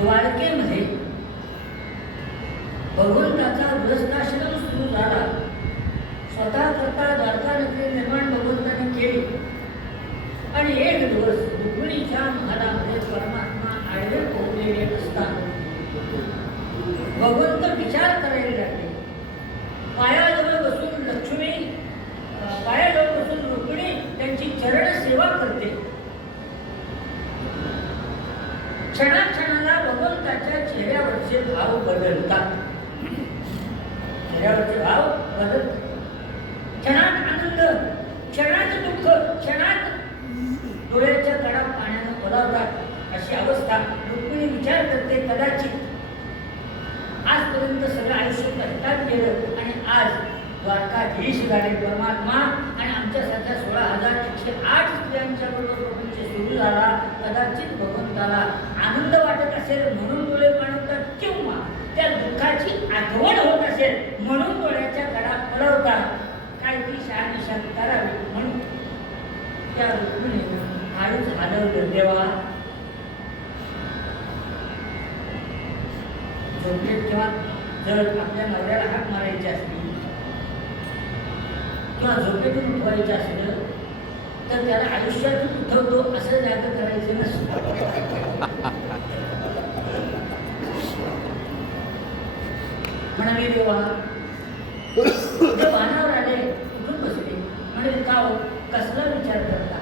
द्वारकेमध्ये भगवंताचा गृहस्थाश्रम सुरू झाला. स्वतः करता द्वारका नगरी निर्माण भगवंताने केली आणि एक दिवस रुक्मिणीच्या महालामध्ये परमात्मा आडवे पोहोचलेले असताना भगवंत विचार करायला लागले. पायाजवळ बसून लक्ष्मी, पायाजवळ बसून रुक्मिणी त्यांची चरण सेवा करते. क्षणाक्षणाला भगवंताच्या चेहऱ्यावरचे भाव बदलतात. चेहऱ्यावरचे भाव बदलतात. क्षणात आनंद, क्षणात दुःख, क्षणात डोळ्याच्या कडा पाण्यानं ओलावतात. अशी अवस्था रुक्मिणी विचार करते. कदाचित आजपर्यंत सगळं आयुष्य कष्टात गेलं आणि आज द्वारकाधीश झाले परमात्मा आणि आमच्यासारख्या 16,108 स्त्रियांच्या बरोबर प्रपंच सुरू झाला. कदाचित भगवंताला आनंद वाटत असेल म्हणून डोळे पाणवतात किंवा त्या दुःखाची आठवण होत असेल म्हणून डोळ्याच्या कडा पलवतात. काय ती शहानिशा करावी म्हणून त्या रुक्मिणीने हळूच हलवलं. देवा, झोपेत किंवा जर आपल्या नवऱ्याला हाक मारायची असली किंवा झोपेतून उठवायचं असेल तर त्याला आयुष्यातून उठवतो असं जाग करायचं नसतं. म्हणाले देवा, वाहनावर आले, उठून बसले. म्हणजे का हो, कसला विचार करता?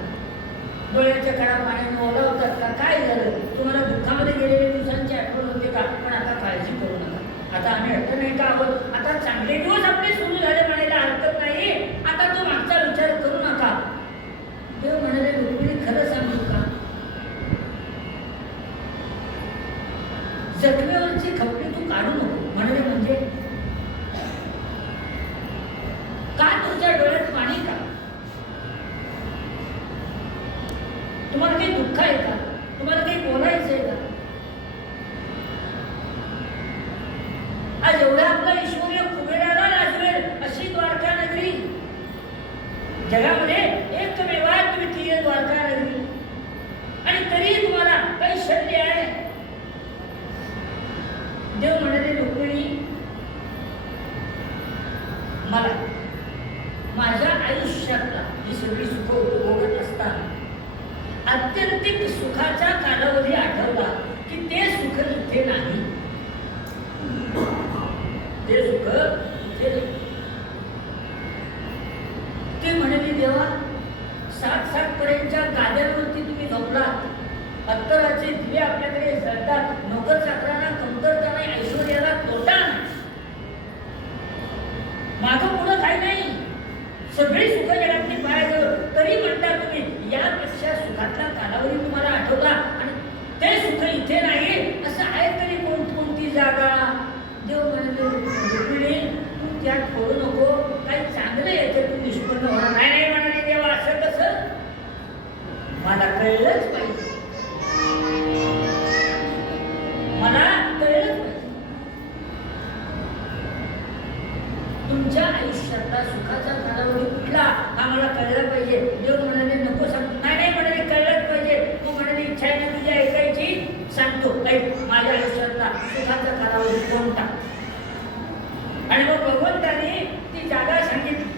डोळ्याच्या कडा पाण्याने ओलावतात का? काय झालं? तुम्हाला दुःखामध्ये गेलेल्या दिवसांची आठवण होते का? पण आता काळजी करू नका. आता आम्ही हट्ट नाही का आहोत. आता चांगले दिवस आपले सुरू झाले म्हणायला हरकत नाही. आता तो मागचा विचार करू नका. देव म्हणाले, रुक्मिणी खरं सांगू का? जखमेवरची खपली तू काढू नको. म्हणाले म्हणजे का? तुमच्या डोळ्यात पाणी का? तुम्हाला काही दुःख आहे का? तुम्हाला काही बोलायचं आहे का? आज एवढा आपला ऐश्वर्य कुबेराला लाजवेल अशी द्वारका नगरी, जगामध्ये एकमेव द्वितीय द्वारका नगरी, आणि तरी तुम्हाला काही शल्य आहे. देव म्हणाले, रुक्मिणी, मला माझ्या आयुष्यातला ही सगळी सुख उपभोगत असताना आत्यंतिक सुखाचा कालावधी आठवला की ते सुख इथे नाही. ते सुख इथे नाही. ते म्हणाले, देवा, 60 पर्यंतच्या गाद्यांवरती तुम्ही झोपलात. अत्तराचे दिवे आपल्याकडे जळतात. नोकर चाकरांना कमतरता नाही, ऐश्वर्याला तोटा नाही. मागं पुढं काही नाही. सगळी सुख जगातली पाहायचं. तरी म्हणता तुम्ही यापेक्षा सुखातला कालावधी तुम्हाला आठवला आणि ते सुख इथे नाही. असं आहे तरी कोणती जागा? देव म्हणाले, तू त्यात पडू नको. काही चांगलं याच्यातून निष्पन्न होणार नाही. नाही म्हणाले देवा, असं कसं? मला कळलंच पाहिजे. मला कळलंच पाहिजे. तुमच्या आयुष्यातला सुखाचा कालावधी कुठला हा मला कळला पाहिजे. देव म्हणाले, नको सांग. नाही म्हणाले, कळलंच पाहिजे. मग म्हणाले, इच्छा आहे ना तुझी ऐकायची? सांगतो, ऐक. माझ्या आयुष्यातला सुखाचा कालावधी कोणता? आणि मग भगवंताने ती जागा सांगितली.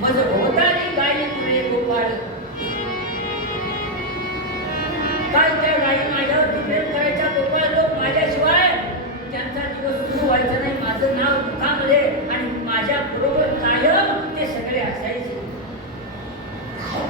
मज होतानी गाई तुले गोपाळ. काय त्या गाई माझ्यावरती प्रेम करायच्या गोपाळ लोक माझ्याशिवाय त्यांचा दिवस सुरू व्हायचा नाही. माझं नाव मुखामध्ये आणि माझ्या बरोबर कायम ते सगळे असायचे.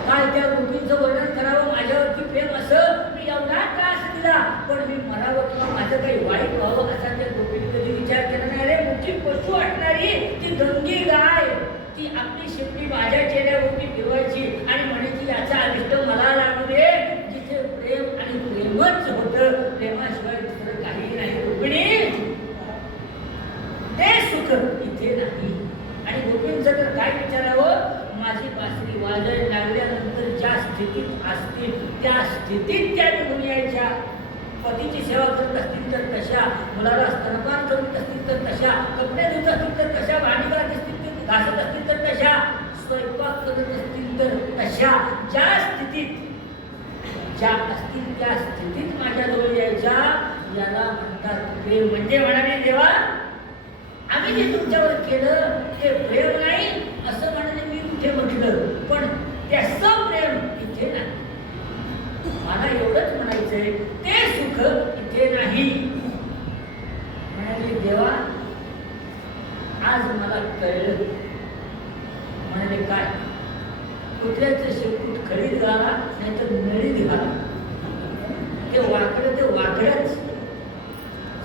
काय त्या गोपींचं वर्णन करावं, माझ्यावरती प्रेम असं, मी एवढा त्रास दिला पण मी मरावं किंवा माझं काही वाईट व्हावं असा त्या गोपीने कधी विचार केला नाही. अरे मोठी पशु असणारी ती गंगी गाय, ती आपली शेपटी माझ्या चेहऱ्यावरती फिरवायची आणि म्हणायची याचा अनिष्ट मला लागू दे. जिथे प्रेम आणि प्रेमच होतं, प्रेमाशिवाय दुसरं काही नाही. गोपिणी ते सुख इथे नाही. आणि गोपींचं तर काय विचारावं, माझी बासरी वाजायला लागल्यानंतर ज्या स्थितीत असतील त्या स्थितीत त्या निघून यायच्या. पतीची सेवा करत असतील तर तशा, मुलाला स्तनपान करत असतील तर तशा, कपडे धुत असतील तर तशा, भांडी घालत असतील तर घासत असतील तर तशा, स्वयंपाक करत असतील तर तशा, ज्या स्थितीत ज्या असतील त्या स्थितीत माझ्याजवळ यायच्या. याला म्हणतात प्रेम. म्हणजे म्हणाले देवा आम्ही जे तुमच्यावर केलं ते प्रेम नाही असं म्हणाले मी कुठे म्हटलं, पण त्याचं प्रेम इथे नाही. मला एवढंच म्हणायचंय ते सुख इथे नाही. म्हणाले देवा आज मला कळलं. म्हणाले काय, कुठल्याचं शेपूट खडीत घाला नाही तर नळीत घाला. ते वाकडच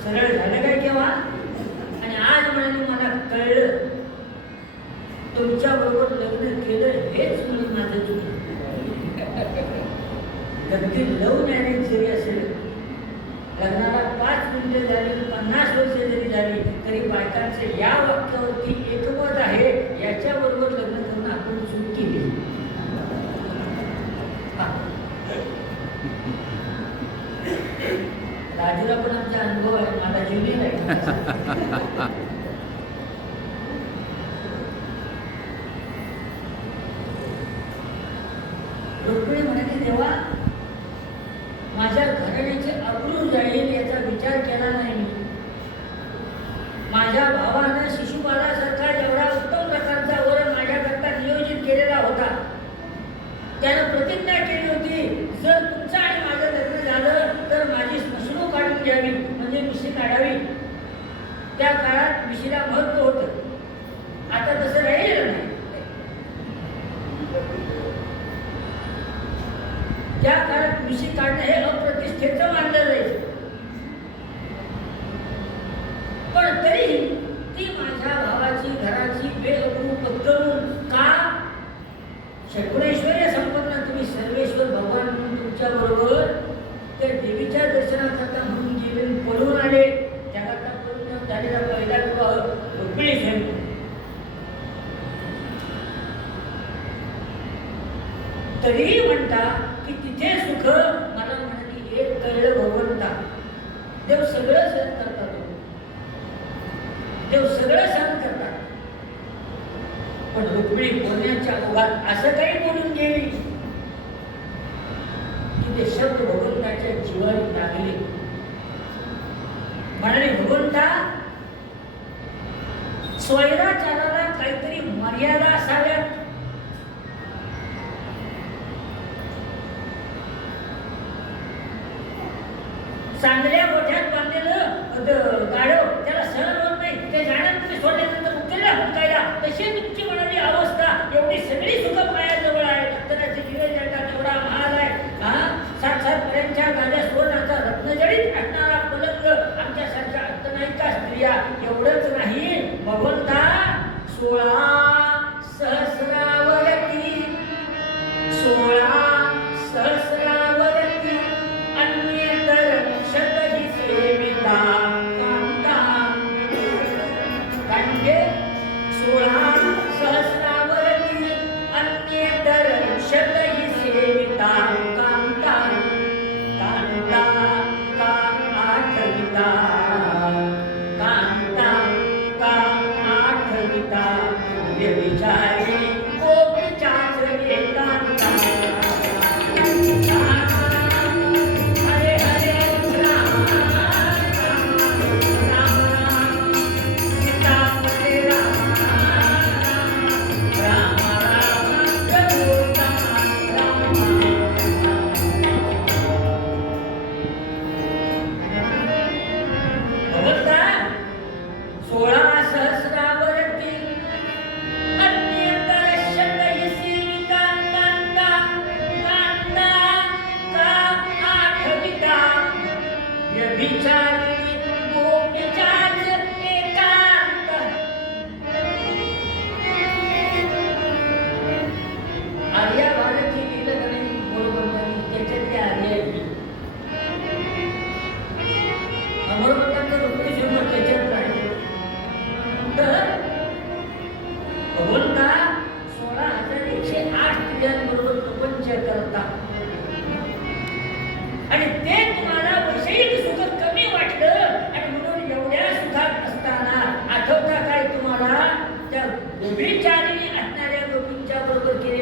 सरळ झालं काय केव्हा. आणि आज म्हणाले मला कळलं तुमच्या बरोबर लग्न केलं हेच म्हणून माझं चुकलं. अगदी लव्ह मॅरेज जरी असेल, लग्नाला 5 मिनिटं झाली 50 वर्ष जरी झाली तरी बायकांचं या वाक्यावरती एकमत आहे, याच्याबरोबर लग्न करून आपण चूक केली. राजूला पण आमचा अनुभव आहे, मला ज्युनियर आहे. रुक्मिणी म्हणाली देवा माझ्या घराण्याचे अब्रू जाईल याचा विचार केला नाही मी. माझ्या भावानं शिशुपालासारखा एवढा उत्तम प्रकारचा वर माझ्याकरता नियोजित केलेला होता. त्यानं प्रतिज्ञा केली होती जर तुमचं आणि माझं लग्न झालं तर माझी स्मशनो काढून घ्यावी, म्हणजे मिशी काढावी. त्या काळात मिशीला महत्व होतं, आता तसं राहिलेलं नाही. त्या काळात मिशी काढणं हे अप्रतिष्ठेचं मानलं जायचं. पण तरी ती माझ्या भावाची घराची बेअब्रू पत्करून का, षड्गुणैश्वर्य संपन्न तुम्ही सर्वेश्वर भगवान म्हणून तुमच्या बरोबर त्या देवीच्या दर्शनाकरता म्हणून गेले, पळून आले. जगाचा पळून झालेला पहिला विवाह रुक्मिणी झाला. तरीही म्हणता की तिथे सुख मला म्हणाली एक कळलं भगवंता. देव सगळं सहन करतात, देव सगळं सहन करतात. पण रुक्मिणी बोलण्याच्या ओघात असं काही बोलून गेली की ते शब्द भगवंताच्या जीवाला लागले. म्हणाले भगवंता स्वैराचाराला काहीतरी मर्यादा असाव्यात. चांगल्या मोठ्यात बांधलेलं गाढव त्याला सहन होत नाही, ते जाण्यात तुम्ही सोडल्यानंतर मुक्तीला हुंकायला. तशी तुमची म्हणाली अवस्था. एवढी सगळी सुख पायाजवळ आहे, दत्तराचे गिरेजातात एवढा महाल आहे. साक्षात पर्यंतच्या गाद्या सुवर्णाचा रत्नजडीत असणारा पलंग, आमच्यासारख्या अष्टनायिका स्त्रिया. एवढंच नाही भगवंता 16 सहस्रावरती 16 सहस्रावरती अन्यतर शतही सेविता कांता. म्हणजे 16 सहस्रावरती अन्यतर शतही सेविता कांता. कांता का आठविता, कांता का आठविता, व्यभिचारी गोपीचाच एकांता. हरे हरे राम राम राम सीतापते राम राम राम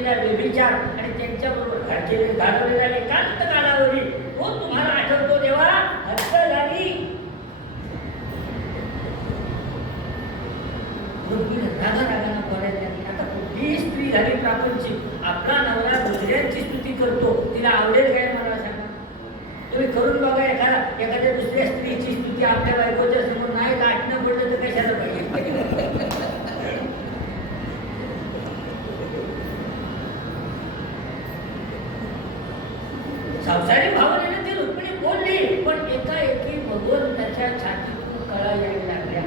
केलेला व्यभिचार आणि त्यांच्याबरोबर घालवलेला एकांत कालावधी तो तुम्हाला आठवतो देवा? हद्द झाली. रागारागानं बोलायला लागली. आता कुठलीही स्त्री झाली प्रापंचिक, आपला नवरा दुसऱ्यांची स्तुती करतो, तिला आवडेल काय मला सांगा? तुम्ही करून बघा. एखाद्या दुसऱ्या स्त्रीची स्तुती आपल्या बायकोच्या समोर नाही लाटणं पडलं तर कशाला पाहिजे? संसारिक भावनेने ती रुक्मिणी बोलली, पण एकाएकी भगवंताच्या छातीतून कळा यायला लागल्या.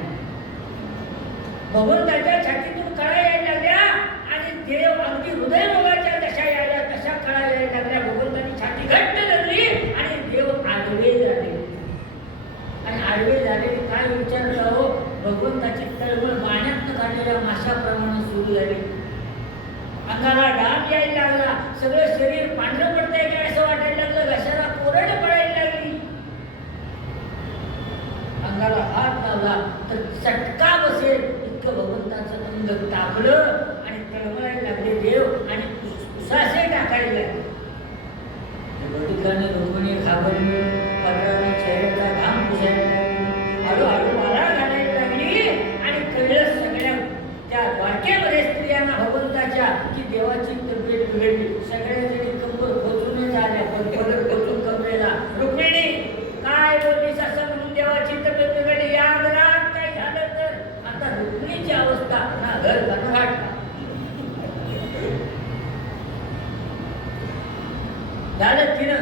भगवंताच्या छातीतून कळा यायला लागल्या आणि देव अगदी हृदयरोगाच्या जशा यायला तशा कळा यायला लागल्या. भगवंताची छाती घट्ट धरली आणि देव आडवे झाले. आणि आडवे झाले काय विचार करावं? भगवंताची तळमळ पाण्यात काढलेल्या माशाप्रमाणे सुरू झाली. अंगाला डाग यायला लागला, सगळं शरीर पांढरं पडतंय काय असं वाटायला लागलं, घशाला कोरड पडायला लागली. अंगाला हात लावला तर चटका बसेल इतकं भगवंताचं अंग तापलं आणि तळमळायला लागले देव आणि उसासे टाकायला लागले. बघितल्याने रुक्मिणी घाबरली, पदराने चेहऱ्याचा घाम पुसायला लागली, हळूहळू माळा घालायला लागली आणि कळलं सगळ्या त्या वाक्यामध्ये स्त्रियांना भगवंताच्या की देवाची तब्येत बिघडली. सगळ्या कंबर खोचूनच आल्या, पण परत खोचून कमरेला रुक्मिणी काय बोललीस असं म्हणून देवाची तब्येत बिघडली? या घरात काय झालं तर? आता रुक्मिणीची अवस्था ना घर घनघाट झालं. तिनं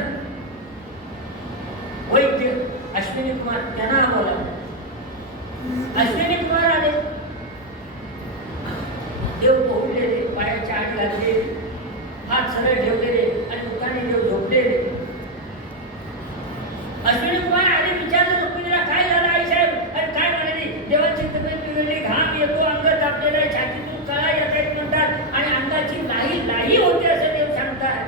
वैद्य अश्विनी कुमार त्यांना बोला. अश्विनी कुमार आले, देव पोहडलेले, पायाच्या आड घातले, हात सरळ ठेवलेले आणि मुखाने देव झोपलेले. अश्विनी कुमार आले, विचारलं रुक्मिणीला काय झालं आई साहेब? आणि काय म्हणाली? देवाची तब्येत बिघडली, घाम येतो, अंग तापलेलं आहे, छातीतून कळा येत आहेत म्हणतात आणि अंगाची लाही लाही होते असं देव सांगतात.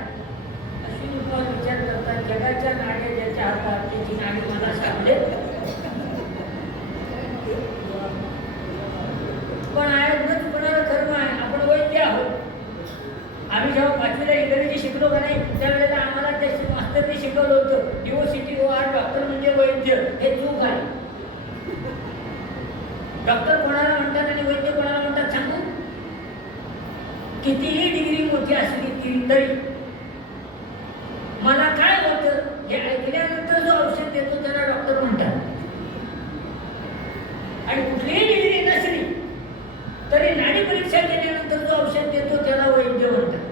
अश्विनी कुमार विचार करतात, जगाच्या नाड्या ज्याच्या हातात त्याची नाडी मला सापडेल. पण आहे कर्म आहे, आपण वैद्य आहोत. आम्ही जेव्हा 5वीला इंग्रजी शिकलो का नाही त्यावेळेला आम्हाला त्या मास्तरने शिकवलं होतं DOCTOR डॉक्टर म्हणजे वैद्य. हे चूक आहे. डॉक्टर कोणाला म्हणतात आणि वैद्य कोणाला म्हणतात सांगू? कितीही डिग्री मोठी असली तरी मला काय होतं हे ऐकल्यानंतर जो औषध देतो त्याला डॉक्टर म्हणतात. आणि कुठलीही डिग्री नसली तरी नाडी परीक्षा केल्यानंतर जो औषध देतो त्याला वैद्य म्हणतात.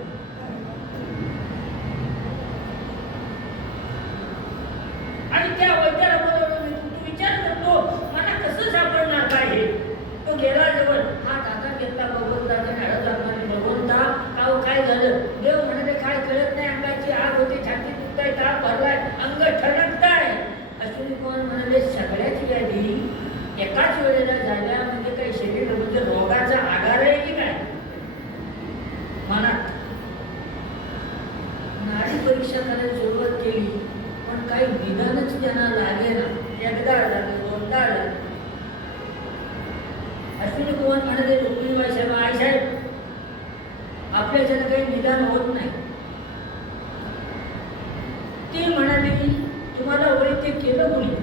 आणि त्या वैद्याला बोलवलं, तू विचार करतो मला कसं सापडणार काय हे? तो गेला जवळ, हात हातात घेतला भगवंताचा हळद लागणारी, भगवंता काव काय झालं? देव म्हणाले काय कळत नाही, अंगाची आग होते, छाती दुखताय, ताप भरलाय, अंग ठणकताय. अश्विनी कुमार म्हणाले सगळ्याच व्याधी एकाच वेळेला झाल्या म्हणजे काही शरीर म्हणजे रोगाचा आधार आहे की काय? मनात नाडी परीक्षा करायला सुरुवात केली पण काही निदानच त्यांना लागेना. एकदा झालं, दोनदा झालं. अश्विनी कुमार म्हणाले रुक्मिणीबाई साहेब, आई साहेब आपल्याच्यानं काही निदान होत नाही. ती म्हणाली तुम्हाला वैद्य केलं कोणी?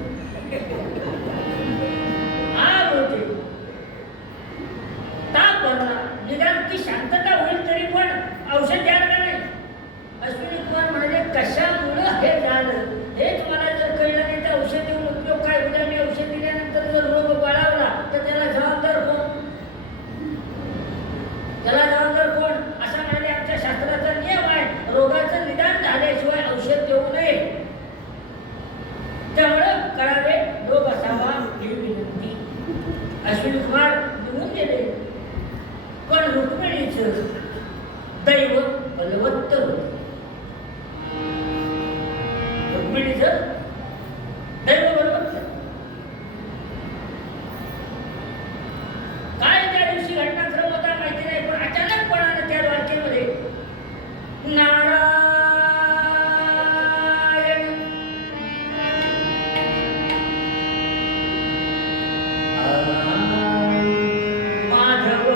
आग होते, ताप भरला, निदान ती शांतता होईल तरी पण औषध द्यायला नाही. अश्विनी कुमार म्हणाले कशामुळं हे झालं हेच मला जर कळलं नाही तर औषध देऊन उपयोग काय होईल? आणि औषध दिल्यानंतर जर रोग बळावला तर त्याला जबाबदार कोण? त्याला जबाबदार कोण? असं म्हणाले आमच्या शास्त्राचा नियम आहे, रोगाचं निदान झाल्याशिवाय औषध देऊ नये. त्यामुळं कळावे लोक असावा ही विनंती. अश्विनी कुमार निघून गेले. पण रुक्मिणीचं दैव बलवत्तर होतं. रुक्मिणीचं दैव बलवत्तर. काय त्या दिवशी घटनाक्रम होता माहिती नाही, पण अचानकपणाने त्या वाक्यामध्ये नारायण माधव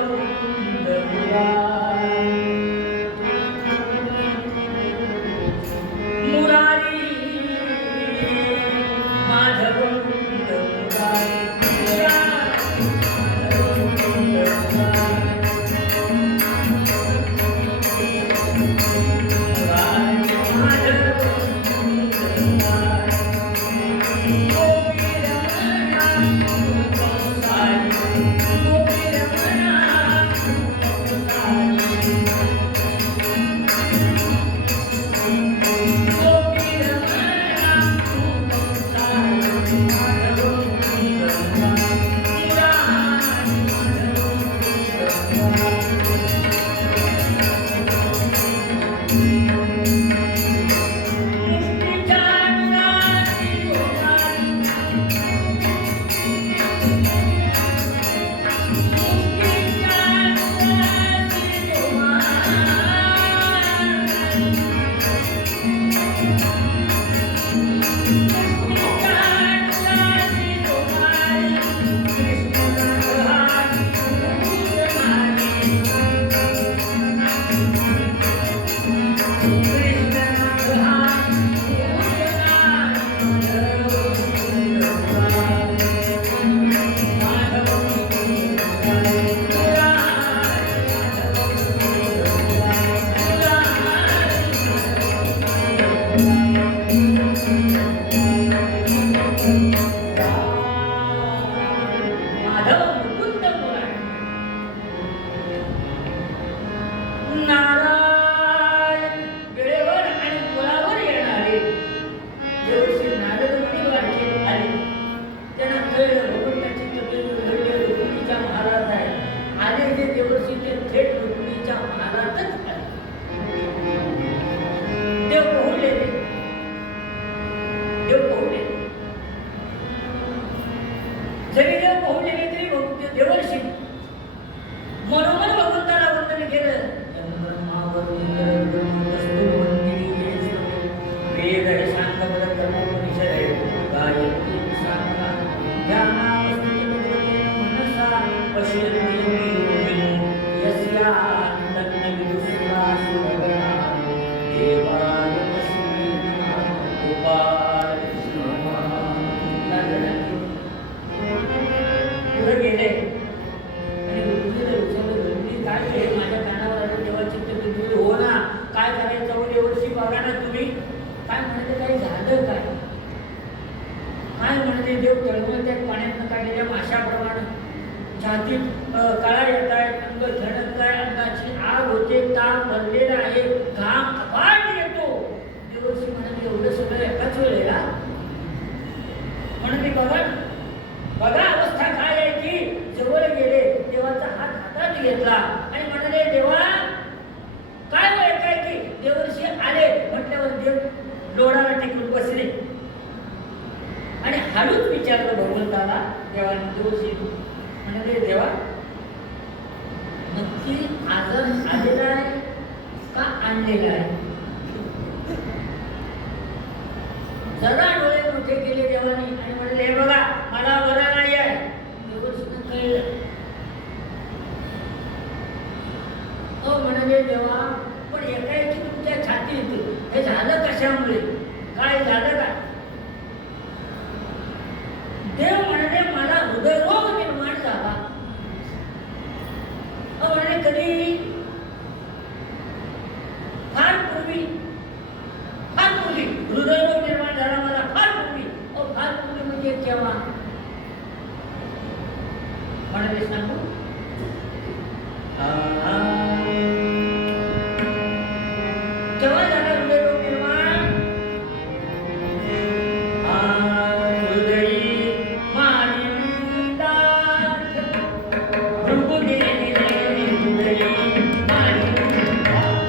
नारायण वेळेवर आणि मुळावर येणारे देवर्षी नारद मुनी वाटले आले. त्यांना कळलं भगवंताची तब्येत बिघडली, रुक्मिणीचा महाराज आहे. आले जे देवर्षी ते थेट रुक्मिणीच्या महाराजच आले. देव पोहले जरी देव पोहलेले तरी देवर्षी मनोमन भगवंताला वंदन केलं. वेद हे सांगपद कर्मोपनिषद आहे. गायत्री सांगा ध्यानावस्थिती मनसा पश्यन्ति योगिनो यस्यान्तन्न विदुषासुरगणा देवाय तस्मै नमः. गोपाल कृष्ण पुढे गेले आणि गुरुजीने विचारलं, गुरुजी काय केले? माझ्या कानावर आलं तेव्हा चित्तबिंदू हो ना, काय करायचं हो देवर्षी बघा ना तुम्ही. काय म्हणते, काही झालं काय? काय म्हणते, देव तळमळत्यात पाण्यातनं काढलेल्या माशाप्रमाणे. छातीत कळा येत आहेत, अंग झणकत आहे, अंगाची आग होते, ताप भरलेला आहे, घाम अफाट येतो. देवर्षी म्हणाले, एवढं सगळं एकाच वेळेला? म्हणाले, बघा अवस्था काय आहे की जवळ गेले, देवाचा हात हातात घेतला आणि म्हणाले, देवा काय वय काय की देवर्षी आले. म्हटल्यावर देव डोळ्याला टेकून बसले आणि हळूच विचारलं भगवंताला, देवाने देवर्षी म्हणाले, देवा नक्की आजार आलेला आहे का आणलेला आहे? जरा डोळे मोठे केले देवानी आणि म्हणाले, हे बघा मला बरा नाही आहे. देवर्षीनं कळलं. म्हणाले, देवा पण एकाएकी तुमच्या छातीत हे झालं कशामुळे? काय झालं का? देव म्हणाले, मला हृदयरोग निर्माण झाला. म्हणाले, कधी? फार पूर्वी हृदयरोग निर्माण झाला मला, फार पूर्वी. फार पूर्वी म्हणजे केव्हा? म्हणाले, सांगू? केव्हा झाला हृदयरोग निर्माण? हृदयी मानिनी दाट भृगुगिरी हृदयी मानिनी दाट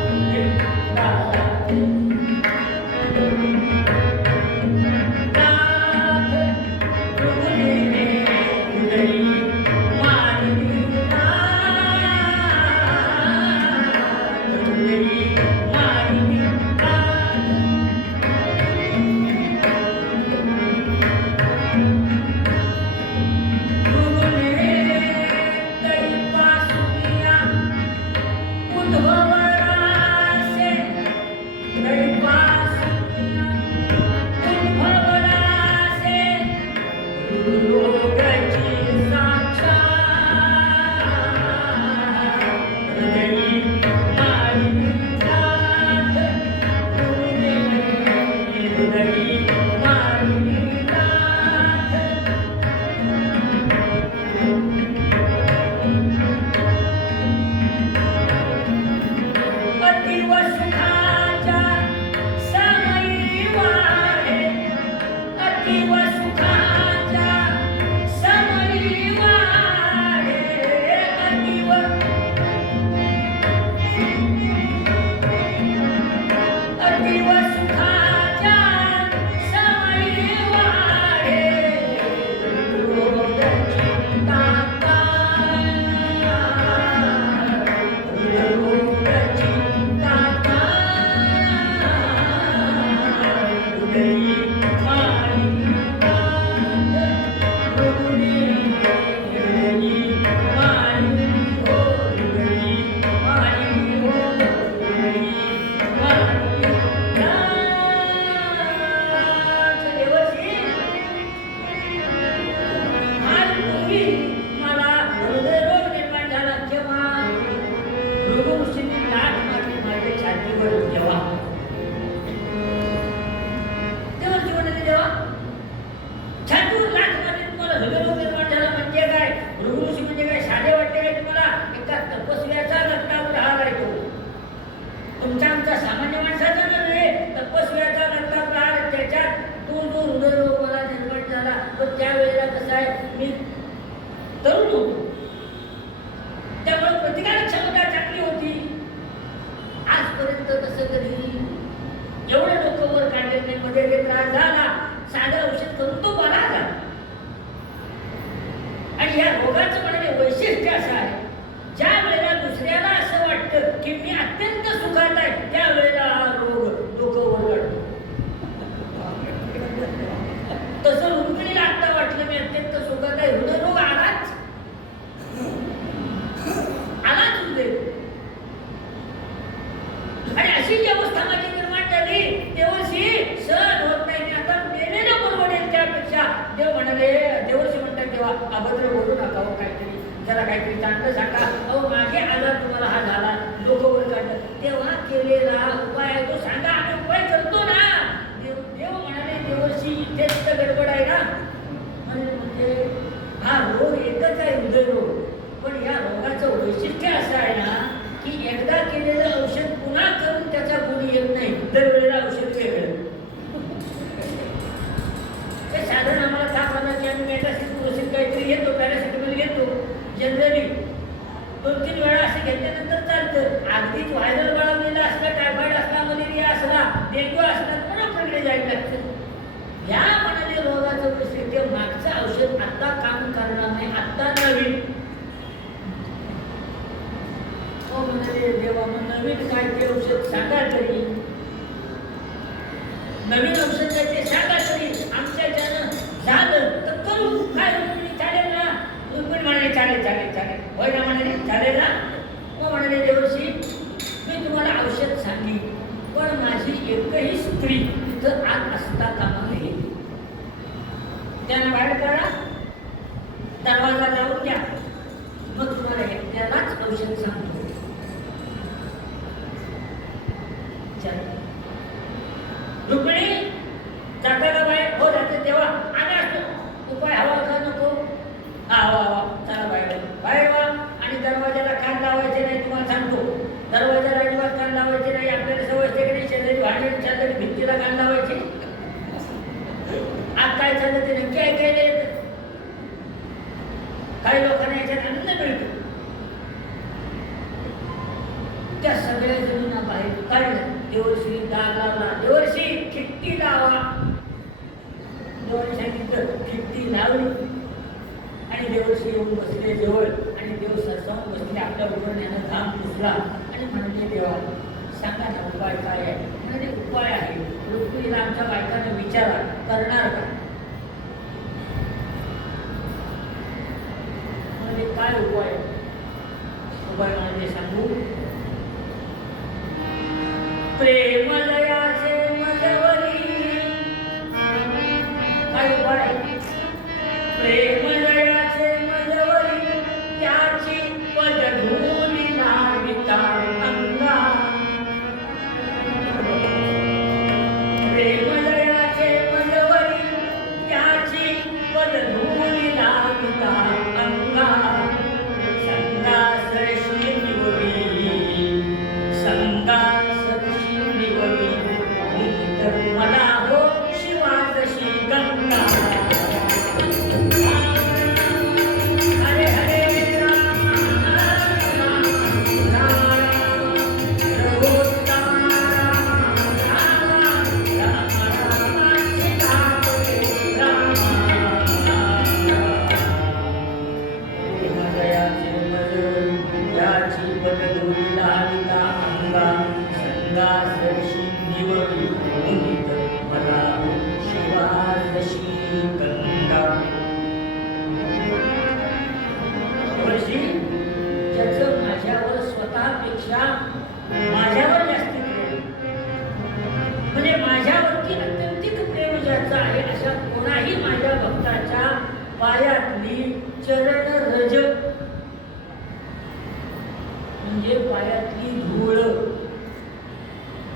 त्रास झाला, साधं औषध करून तो बरा झाला. आणि या रोगाचं म्हणाले वैशिष्ट्य असं आहे, ज्या वेळेला दुसऱ्याला असं वाटतं की मी अत्यंत सुखात आहे, त्या वेळेला हा रोग डोकं वर काढतो. तसं रुक्मिणीला आता वाटलं मी अत्यंत सुखात आहे, हृदयरोग आलाच हृदय. आणि अशी जी अवस्था माझी निर्माण झाली, देवर्षी सहन होत नाही, आता मेलेलं परवडेल त्यापेक्षा. देव म्हणाले, देवर्षी म्हणतात तेव्हा अभद्र बोलू नका हो, काहीतरी जरा काहीतरी चांगलं सांगा. अहो मागे आजार तुम्हाला हा झाला, लोक वर काढलं, तेव्हा केलेला उपाय आहे तो सांगा, आम्ही उपाय करतो ना. देव म्हणाले, देवर्षी इथेच तर गडबड आहे ना. म्हणजे हा रोग एकच आहे, हृदयरोग. पण या रोगाचं वैशिष्ट्य असं आहे ना की एकदा केलेलं औषध पुन्हा करून त्याचा गुण येत नाही, दरवेळेला औषध वेगळं. ते साधारण आम्हाला ताप आला की आम्ही मेटासिड काहीतरी घेतो, पॅरासिटामॉल घेतो जनरली 2-3 वेळा असं घेतल्यानंतर चालतं. अगदीच व्हायरल बाळगलेला असला, टायफॉइड असला, मलेरिया असला, डेंग्यू असला तर डॉक्टरकडे जायला लागतं. या म्हणाले रोगाचं वैशिष्ट्य मागचं औषध आता काम करणार नाही, आता नवीन. म्हणाले देवा मग नवीन काय ते औषध सांगा तरी, नवीन औषध काय ते सांगा तरी, आमच्या ज्यानं झालं तर करू. काय चालेल ना? रुक्मिणी म्हणाले चालेल चालेल चालेल, होय ना म्हणाले चालेल ना. मग म्हणाले देवर्षी मी तुम्हाला औषध सांगेन, पण माझी एकही स्त्री तिथं आत असता कामा नये. त्यांना बाहेर करा, दरवाजा लावून द्या, मग तुम्हाला एकट्यालाच औषध सांगतो. रुक्मिणी जाताना बाहेर हो जाते तेव्हा आणि असतो उपाय हवा का नको? हा हवा हवा, चला बाहेर बाहेर वा. आणि दरवाजाला कान लावायचे नाही, तुम्हाला सांगतो. दरवाजाला अजिबात कान लावायचे नाही. आपल्याला सवय असते की नाही, शेजारी भांडण शेजारी भिंतीला कान लावायचे. आज काय चाललं ते नक्की ऐकायला येतं. काही लोकांना याच्यात आनंद मिळतो. त्या सगळ्या जमीना बाहेर काढलं. देवर्षी दाग लावला, देवर्षी खिट्टी लावा. देवाने सांगितलं, खिट्टी लावली. आणि देवर्षी येऊन बसले जवळ, आणि देव सरसावून बसले. आपल्या उघडण्यानं घाम पुसला आणि म्हणले देवा सांगा ना उपाय काय आहे? म्हणजे उपाय आहे. रुक्मिणीला आमच्या बायकांना विचारा, करणार का? म्हणजे काय उपाय? उपाय म्हणजे सांगू, प्रेमलयाचे मजवरी. काय उपाय? प्रेमलयाचे मजवरी त्याची पदधूली लाविता अंगा. प्रेमलयाचे मजवरी त्याची पदधूली लाविता अंगा. संगासरशी निवडी, संगासरशी निवडी, तर मला हो शिवाजशी गंगा. हरे हरे राम राम राम रघुत्तम राम राम राम सीतापते राम. प्रेमलयाचे मजवरी याची पदधूली लाविता अंगा. संगासरशी निवडी, मला शिवाजशी गंगा. ज्याचं माझ्यावर स्वतःपेक्षा माझ्यावर जास्त प्रेम, म्हणजे माझ्यावरती अत्यंतिक प्रेम ज्याचं आहे, अशा कोणाही माझ्या भक्ताच्या पायातली चरण रज म्हणजे पायातली धूळ,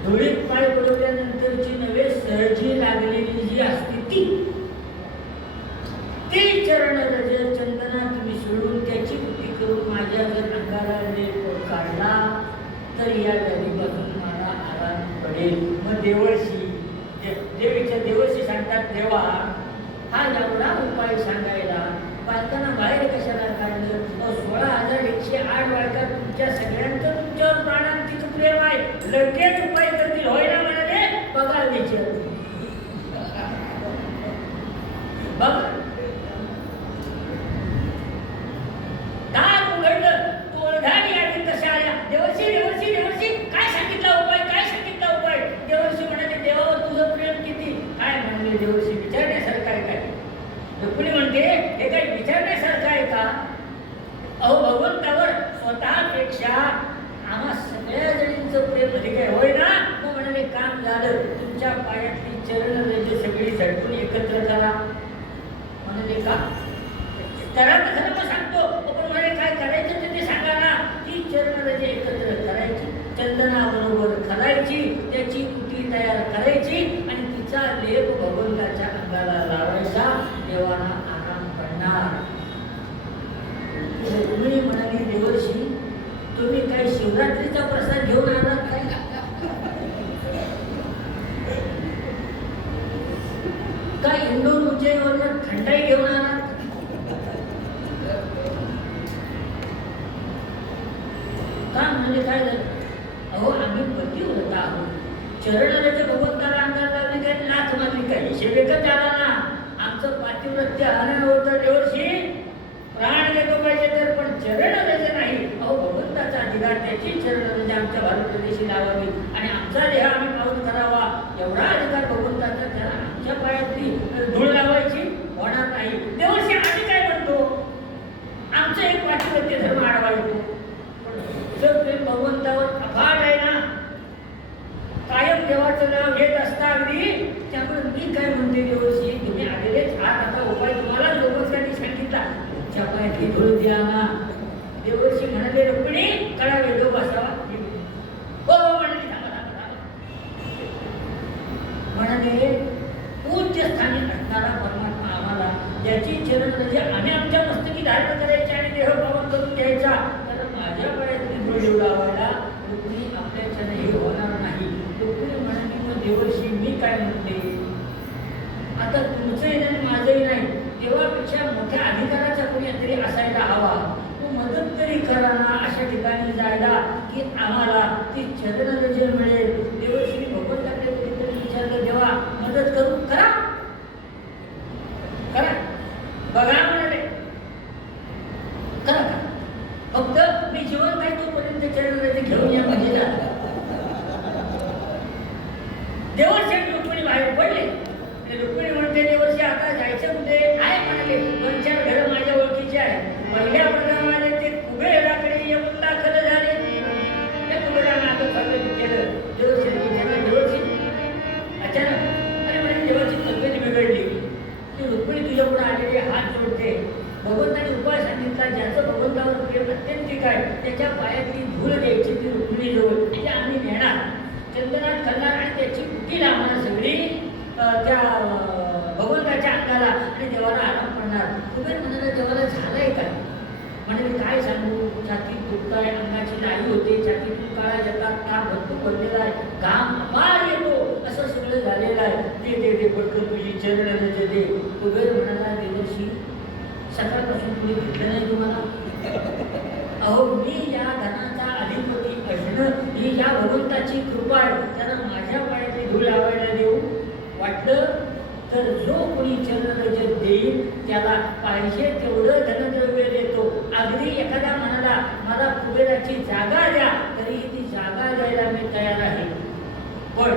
धुळीत पाय पडवल्यानंतरची नव्हे सहजी लागलेली जी असते ती चरण रज चंदनात मिसळून त्याची कृती करून माझ्या जर अंगाला लेप काढला तर या व्याधीपासून मला आराम पडेल. मग देवर्षी देवर्षी सांगतात, देवा हा एवढा उपाय सांगायला बायकांना बाहेर कशाला काढलं? 16,108 बायका तुमच्या सगळ्यांचं तुमच्यावर प्राणांतिक प्रेम आहे, लगेच उपाय करतील होय ना म्हणाले? बघा विचार बघ दार उघडलं तोळधानी आली तशा आल्या देवर्षी देवर्षी देवर्षी काय सांगितला उपाय काय सांगितला उपाय देवर्षी म्हणाले देवावर तुझं प्रेम किती काय म्हणले देवर्षी विचारण्यासारखं आहे काय रुक्मिणी म्हणते हे काही विचारण्यासारखं आहे का अहो भगवंतावर स्वतःपेक्षा आम्हा सगळ्या जणींचं प्रेम अधिक आहे होय ना मग म्हणाले काम झालं तुमच्या पायातली चरण सगळी झटकून एकत्र करा म्हणाले का करा तर खरं पण सांगतो पण म्हणे काय करायचं ते सांगा ना ती चरण एकत्र करायची चंदनाबरोबर करायची त्याची कुटी तयार करायची आणि तिचा लेप भगवंताच्या अंगाला लावायचा देवाला आराम पडणार रुक्मिणी म्हणाली देवर्षी तुम्ही काही शिवरात्रीचा प्रसाद घेऊन आलात काय काय इंदोर उज्जैनवरून थंडाई घेऊन आलात का म्हणजे काय झालं अहो आम्ही पतिव्रत आहोत चरणाचे भगवंताला अंगात लावली काय नाच मारली काय शेवेकच आला ना आमचं पातिव्रत्य आनंद होतं देवर्षी प्राण देतो पाहिजे तर पण चरण रज नाही अहो भगवंताचा अधिकार त्याची चरण रज आमच्या भारत प्रदेशी लावावी आणि आमचा देह आम्ही पावन करावा एवढा अधिकार भगवंताचा त्याला आमच्या पायातली धूळ लावायची होणार नाही देवर्षी आम्ही काय म्हणतो आमचं एक पातिव्रत्य धर्म आडवा येतो जर प्रेम भगवंतावर अफाट आहे ना कायम देवाचं नाव घेत असता अगदी त्यामुळे मी काय म्हणते देवर्षी तुम्ही आलेलेच हा आता उपाय तुम्हाला लोकांनी सांगितला तुमच्या पायातली धूळ द्या ना देवर्षी म्हणाले रुक्मिणी कडा वेदो बसावा हो म्हणाले म्हणाले पूज्य स्थानी असणारा परमात्मा आम्हाला ज्याची चरण म्हणजे आम्ही आमच्या मस्तकी धारण करायचे आणि देह पावन करून घ्यायचा तर माझ्या पायातली धूळ लावायला रुक्मिणी आपल्याच्याने हे होणार नाही रुक्मिणी म्हणाली मग देवर्षी मी काय म्हणते आता तुमचंही नाही माझंही नाही देवापेक्षा मोठ्या अधिकाराचा कोणी तरी असायला हवा तो मदत तरी करा ना अशा ठिकाणी जायला की आम्हाला ती चरण मिळेल देवर्षी भगवंताकडे कोणीतरी विचारलं देवा मदत करू करा करा बघा म्हणाले करा का फक्त मी जीवन काय तोपर्यंत चरण घेऊन या म्हणजे देवर्षी रुक्मिणी बाहेर पडले रुक्मिणी म्हणते देवर्षी आता जायचं कुठे आहे म्हणाले 2-4 घरं माझ्या ओळखीचे आहे पहिल्या वर्गामध्ये ते कुबेराकडे येऊन दाखल झाले त्या कुबेरानं आता चालू केलं देवर्षी देवर्षी अचानक अरे म्हणजे देवाची तब्येत बिघडली ती रुक्मिणी तुझ्या पुढे आलेली हात जोडते भगवंताने उपाय सांगितला ज्याचं भगवंतावर प्रेम अत्यंतिक आहे त्याच्या पायातली धूळ द्यायची ती रुक्मिणी जवळ म्हणजे आम्ही नेणार चंदनात घालणार आणि त्याची कुटी लावणार सगळी त्या भगवंताच्या अंगाला आणि देवाला आराम पडणार कुबेर म्हणाला देवाला झालंय काय म्हणजे काय सांगू छातीत दुखताय अंगाची लाही होते छातीतून काळा येतात ताप भरपूर भरलेला आहे घाम अपार येतो असं सगळं झालेलं आहे ते पटकन तुझी चरण दे कुबेर म्हणाला देवर्षी सकाळपासून तुम्ही भेटलं नाही तुम्हाला अहो मी या धनाचा अधिपती असणं ही या भगवंताची कृपा आहे त्याला माझ्या पायातली धूळ लावायला देऊ वाटलं तर जो कोणी चरणरज देईल त्याला पाहिजे तेवढं धनद्रव्य देतो अगदी एखाद्या म्हणाला मला कुबेराची जागा द्या तरी ती जागा द्यायला मी तयार आहे पण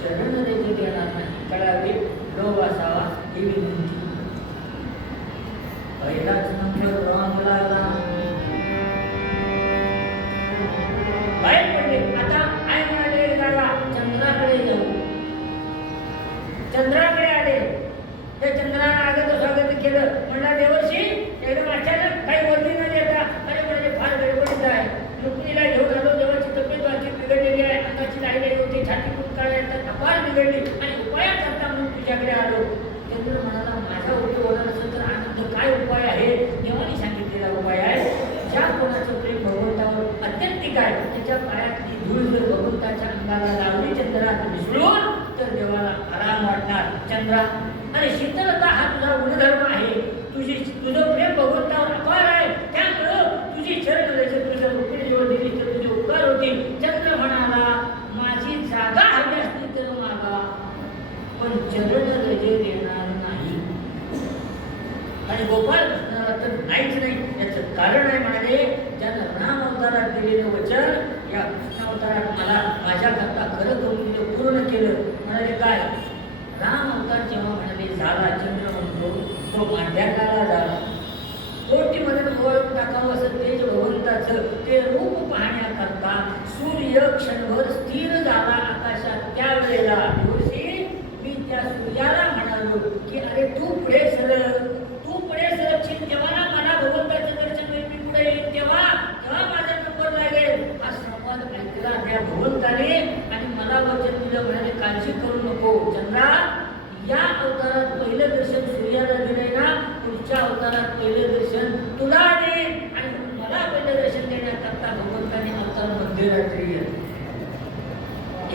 चरणरज देणार नाही कळावे लोभ असावा ही विनंती पहिलाच नंबर रॉंग लागला बाहेर पडले आता आय म्हणाले जागा चंद्राकडे जाऊ चंद्राकडे आले त्या चंद्रानं आगत स्वागत केलं म्हणला देवर्षी एकदम अचानक काही वर्दी न देता अरे म्हणजे फार गडबडीत आहे रुक्मिणीला घेऊन आलो देवाची तब्येत बाकी बिघडलेली आहे अंगाची लाईट होती छातीतून काळ्या येतात अपार बिघडली आणि उपाया करता म्हणून तुझ्याकडे आलो चंद्र म्हणाला माझा उपयोग होणार असेल तर आनंद काय उपाय आहे देवाने सांगितलेला उपाय आहे ज्या कोणाचं प्रेम भगवंतावर अत्यंतिक आहे त्याच्या पायातली धूळ जर भगवंताच्या अंगाला लावली चंद्रात मिसळून तर देवाला आराम वाटणार चंद्रा अरे शीतलता हा तुझा गुणधर्म आहे तुझं प्रेम भगवंतावर अपार आहे त्यामुळं तुझी चरण तुझ्या रुक्मिणी जवळ दिली तर तुझे उपकार होतील चंद्र म्हणाला माझी जागा हवी असती तर मागा पण चरण रजे देणार नाही या कृष्णावतारात मला माझ्याकरता खरं करून दिलं, पूर्ण केलं. म्हणाले काय? राम अवतार जेव्हा म्हणाले झाला चंद्र म्हणतो तो मांड्याला झाला, कोटीमध्ये ओळख टाकावं असं तेज भगवंताचं ते रूप पाहण्याकरता सूर्य क्षणभर स्थिर झाला आकाशात. त्यावेळेला दिवशी मी त्या सूर्याला म्हणालो की अरे तू पुढे सरकशील तेव्हा ना मला भगवंताचं दर्शन होईल, मी पुढे येईल तेव्हा माझा नंबर लागेल. हा संवाद ऐकला त्या भगवंताने आणि मला वचन दिलं, म्हणाले काळजी करू नको चंद्रा, या अवतारात पहिलं दर्शन सूर्याला दिलंय ना, पुढच्या अवतारात पहिलं दर्शन तुला देईल. आणि मला पहिलं दर्शन देण्याकरता भगवंताने अवतार मध्यरात्री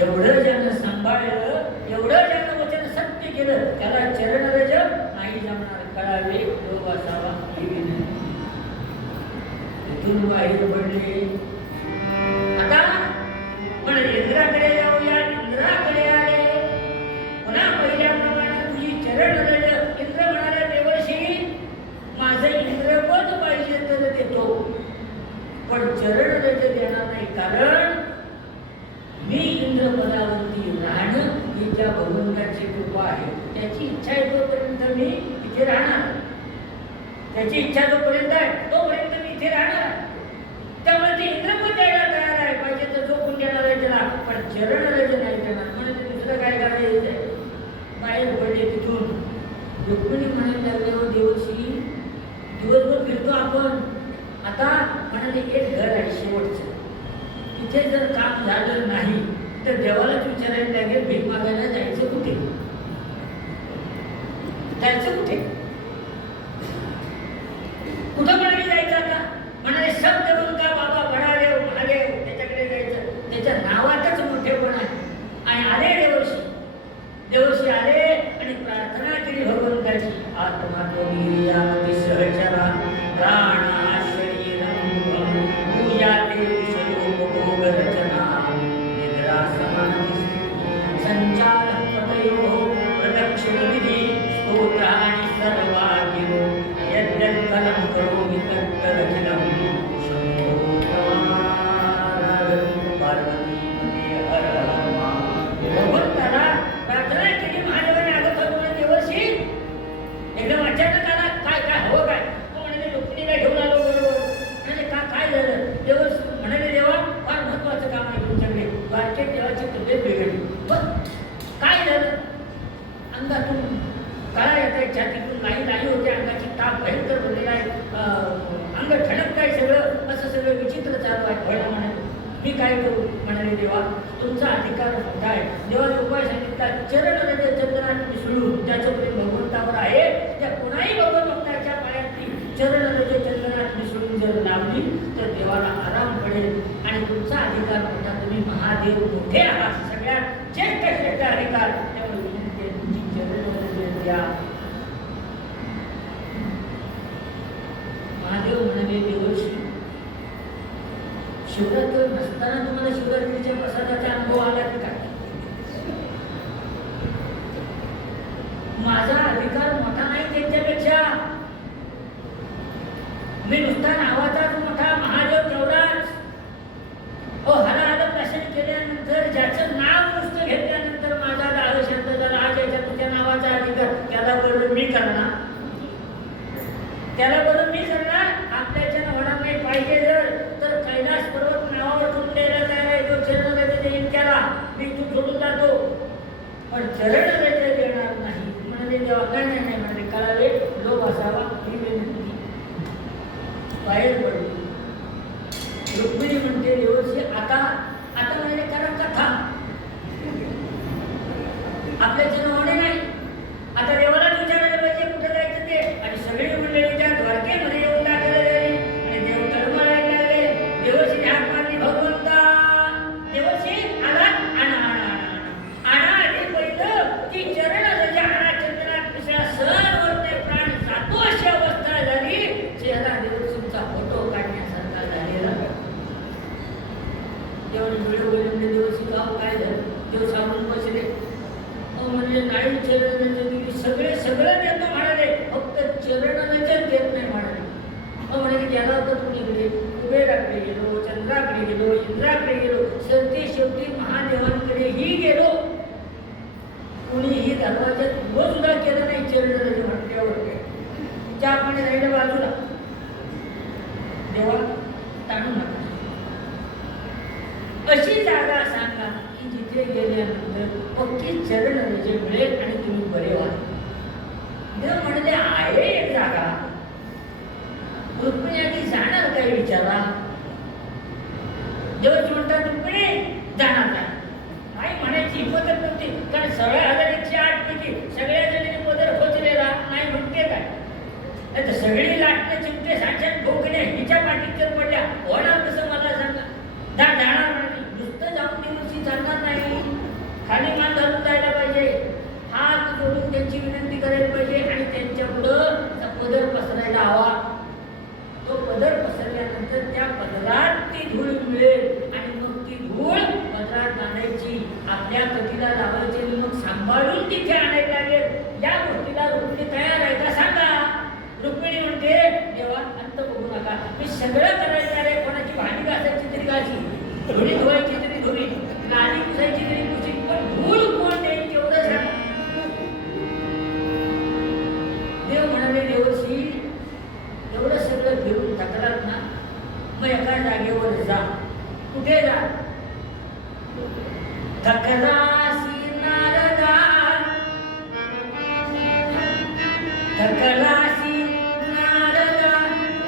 एवढं ज्यानं सांभाळलं, एवढं ज्यानं वचन सत्य केलं, त्याला चरणरज नाही जमणार. कळावे लोभ असावा ही विनंती. इथून बाहेर पडले. आता पण इंद्राकडे जाऊया. इंद्राकडे आले. पुन्हा पहिल्याप्रमाणे तुझी चरणरज. इंद्र म्हणाले देवर्षी माझं इंद्रपद पाहिजे तर देतो, पण चरणरज देणार नाही, कारण मी इंद्रपदावरती राहणं ही त्या भगवंताची कृपा आहे. त्याची इच्छा आहे तोपर्यंत मी इथे राहणार, त्याची इच्छा जोपर्यंत आहे तोपर्यंत मी इथे राहणार. त्यामुळे ते इंद्रपद द्यायला तयार आहे, पाहिजे तर जो कोण देणार आहे त्याला, पण चरणरज नाही देणार. म्हणजे दुसरं काय करायचं? बाहेर पडले तिथून. रुक्मिणी म्हणायला लागले हो देवर्षी दिवसभर फिरतो आपण, आता म्हणाले एक घर आहे शेवटचं, तिथे जर काम झालं नाही तर देवालाच विचारायला लागेल भीक मागायला जायचं कुठे, जायचं कुठे, कुठं म्हणाले जायचं? आता म्हणाले शब्द का बाबा म्हणाले महादेव त्याच्याकडे जायचं, त्याच्या नावातच मोठेपण आहे. आणि आले देवर्षी आले आणि प्रार्थना केली भगवंताची. आत्मा तो निर्यामती सहचरा प्राणा शरीरम पूजा देवी शरीरोपभोग रचना निद्रा समाधी संचार पतयो प्रदक्षिणविधी स्तोत्राणि सर्वागिरो यद्यत्कलं करोमि तत्तदखिलं शम्भो पार्वती हर हर भगवंताला प्रार्थना केली महादेवाने. अगं देवर्षी एकदम अचानक आला, काय हवं काय? तो म्हणाले रुक्मिणीला घेऊन आलो बरोबर. म्हणाले काय झालं? देवर्षी म्हणाले देवा फार महत्वाचं काम आहे तुमच्याकडे. बारके देवाची तब्येत बिघडली. पण काय झालं? अंगातून कळा येत आहे, छातीतून नाही होते, अंगाची ताप भयंकर भरलेला आहे, अंग ठणकत आहे, सगळं असं सगळं विचित्र चालू आहे. भयला म्हणाले मी काय करू? म्हणाले देवा तुमचा अधिकार मोठा आहे. देवाने उपाय सांगितला, चरणरज चंद्रात मिसळून त्याचं प्रेम भगवंतावर आहे, त्या कोणाही भगवंताच्या पायातली चरणरज चंद्रात मिसळून जर लावली तर देवाला आराम पडेल. आणि तुमचा अधिकार मोठा, तुम्ही महादेव मोठे आहात, सगळ्यात श्रेष्ठ अधिकार. त्यामुळे विनंती आहे तुमची चरणरज द्या. महादेव म्हणाले देवर्षी शिवरात्र नसताना तुम्हाला शिवरात्रीच्या प्रसादाचा अनुभव आला की काय? माझा अधिकार मोठा नाही त्यांच्यापेक्षा. मी नुसता नावाचाच मोठा, महादेव तेवढाच. हर दर्शन केल्यानंतर ज्याचं नाव नुसतं घेतल्यानंतर माझा दाळ शांत झाला, आज याच्या तुझ्या नावाचा अधिकार त्याला बरोबर मी करणार, त्याला बरोबर मी करणार. आपल्याच्यानं होणार नाही. पाहिजे जर तर कैलास पर्वत नावावर ठेवून द्यायला तयार आहे. जो चरणरज देईल त्याला मी तू सोडून जातो, पण चरणरज देणार नाही. म्हणाले देवा नाही म्हणाले कळावे लोभ असावा ही विनंती. बाहेर पडली. रुक्मिणी म्हणते देवर्षी आता म्हणाले करा कथा, आपल्याच्यानं होणे नाही. आता देवालाच विचारायला पाहिजे कुठे जायचं ते. आणि सगळी मंडळी त्या द्वारकेमध्ये येऊन टाकलेले आणि देव तळमळायला लागले. देवर्षी हाक मारली भगवंता. देवर्षी आला आणा आधी पहिलं की चरणरज आणा चंद्रात मिसळा, सर्व ते प्राण जातो अशी अवस्था झाली. चेहरा देवर्षींचा फोटो काढण्यासारखा झालेला. देवाने व्हिडिओ गेले. देवर्षी गाव काय झालं? देव सांगून बसले. म्हणजे नाही चरणरज दिली, सगळं देतो म्हणाले, फक्त चरणरज देत नाही म्हणाले. म्हणाले गेला होता तुम्ही इकडे कुबेराकडे गेलो, चंद्राकडे गेलो, इंद्राकडे गेलो, अशी जागा सांगा की जिथे गेल्यानंतर पक्की चरण रजे मिळेल आणि तुम्ही बरे व्हाल. देव म्हणले आहे एक जागा. रुक्मिणी आधी जाणार काही विचारा. देवच म्हणतात रुक्मिणी जाणार नाही. आई म्हणायची हिंमतच नव्हती, कारण 16,108 पैकी सगळ्या जणी पदर खोचलेला नाही म्हणते काय. नाही तर सगळी लाटणे चिमटे साक्षात भोकण्या हिच्या पाठीत जर पडल्या होणार कसं मला सांगा. जाणार म्हणजे नुसतं जाऊन दिवशी चालणार नाही. खाली मान घालून जायला पाहिजे, हात जोडून त्यांची विनंती करायला पाहिजे आणि त्यांच्या पुढं पदर पसरायला हवा. तो पदर पसरल्यानंतर त्या पदरात ती धूळ मिळेल आणि मग ती धूळ पदरात बांधायची, आपल्या कटीला लावायची आणि मग सांभाळून तिथे आणायला लागेल. या गोष्टीला रुक्मिणी तयार आहे का सांगा. रुक्मिणी म्हणते देवा अंत बघू नका, मी सगळं करायचं आहे. कोणाची भांडी घासायची तरी घासी, धुणी धुवायची तरी धुणी, लाली पुसायची तरी पुसी, पण धूळ कोण देईल तेवढं सांगा. देव म्हणाले देवर्षी एवढं सगळं फिरून थकलात ना, मग एका जागेवर जा. कुठे जा. थकलासी नारदा, थकलासी नारदा,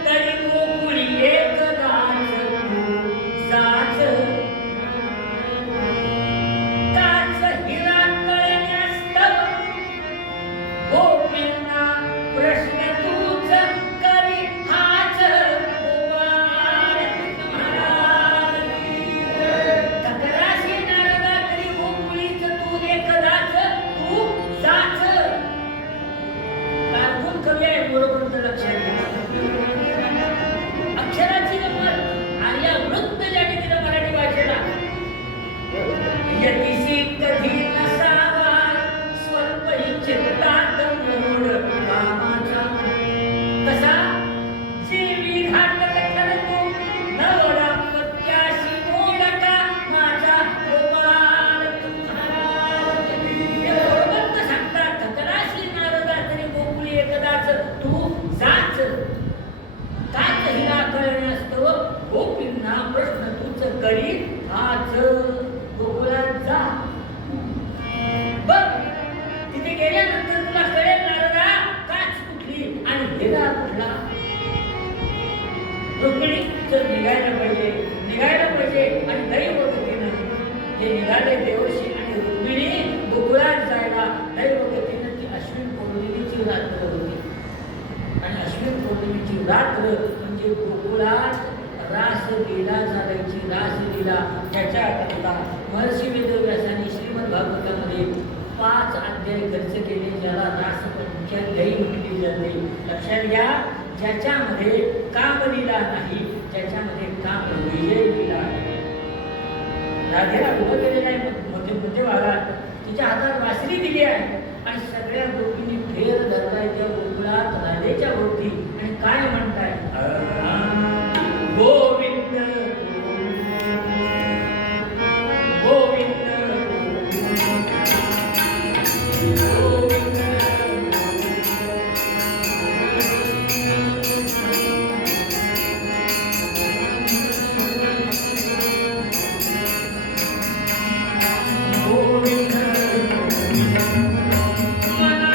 तरी गोकुळी एकदाच जाच. काच हिरा कळण्यास्तव गोपींना प्रश्न तूच करी हाच. थकलासी नारदा, तरी गोकुळीच तू एकदाच तू जाच. कारकून कवी आहे बरोबर लक्षात घ्या. अक्षराची गंमत आर्यावृत्त ज्याने दिलं मराठी भाषेला. यतिशी कधी नसावा स्वल्पही चित्तात मूड कामाचा, तसा जीवी घातक ठरतो नवरा पत्याशी मोडका माझा गोपाळ तुम्हारा. बरोबर सांगतात थकलासी नारदा, तरी गोकुळी एकदाच तू जाच. काच हिला कळण्यास्तव गोपींना प्रश्न तूच करी हाच. गोकुळात जा. बघ तिथे गेल्यानंतर तुला कळेल नारदा काच कुठली आणि हिरा कुठला. रुक्मिणी जर निघायला पाहिजे आणि दैवगतीनं हे निघाले देवर्षी आणि रुक्मिणी गोकुळात जायला. दैवगतीनं ती अश्विन पौर्णिमेची रात्र होती आणि अश्विन पौर्णिमेची रात्र म्हणजे गोकुळात रासलीला झाल्याची. रासलीला ज्याच्याकरता महर्षी वेदव्यासांनी श्रीमद भागवतामध्ये 5 अध्याय खर्च केले, ज्याला रासपंचाध्यायी म्हटली जाते. लक्षात घ्या, ज्याच्यामध्ये कामलीला नाही, ज्याच्यामध्ये कामविजय लीला आहे. राधेला उभं केलेलं आहे मध्य भागात, तिच्या हातात वासरी दिली आहे आणि सगळ्या गोपींनी फेर धरलाय त्या गोकुळात राधेच्या भोवती आणि काय म्हणताय गोविंद गोविंद गोविंद. मना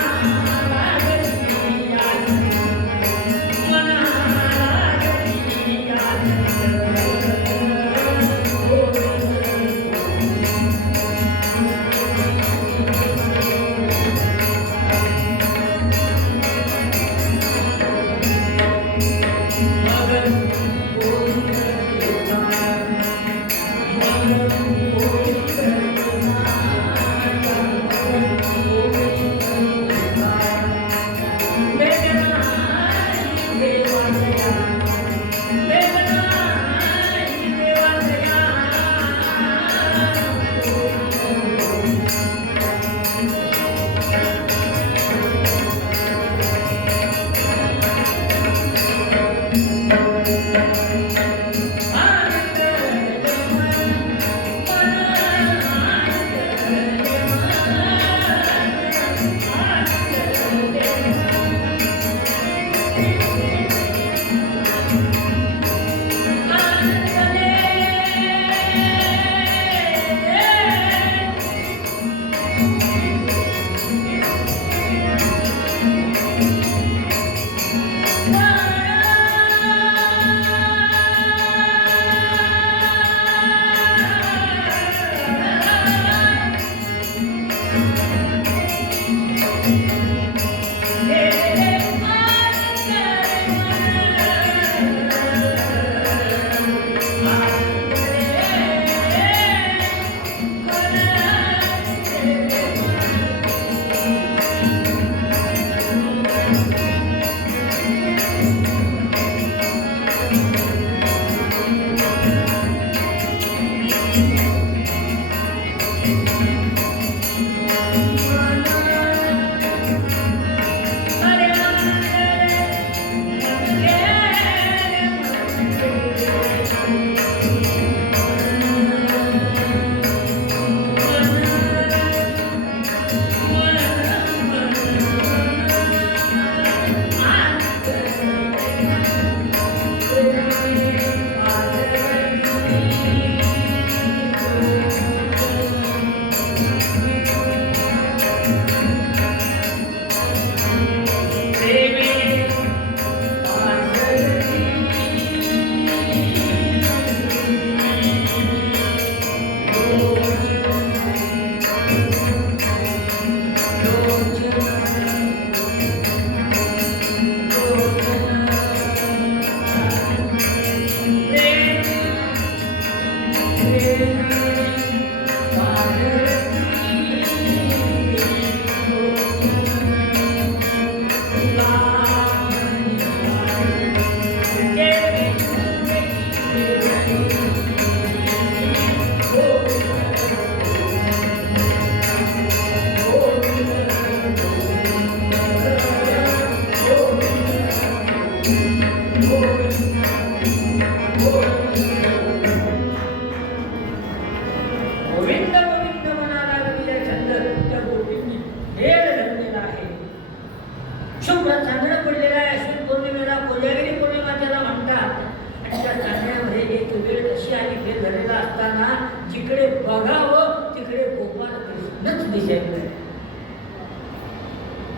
खेळ झालेला असताना जिकडे बघावं तिकडे गोपाळ कृष्णच दिसायला.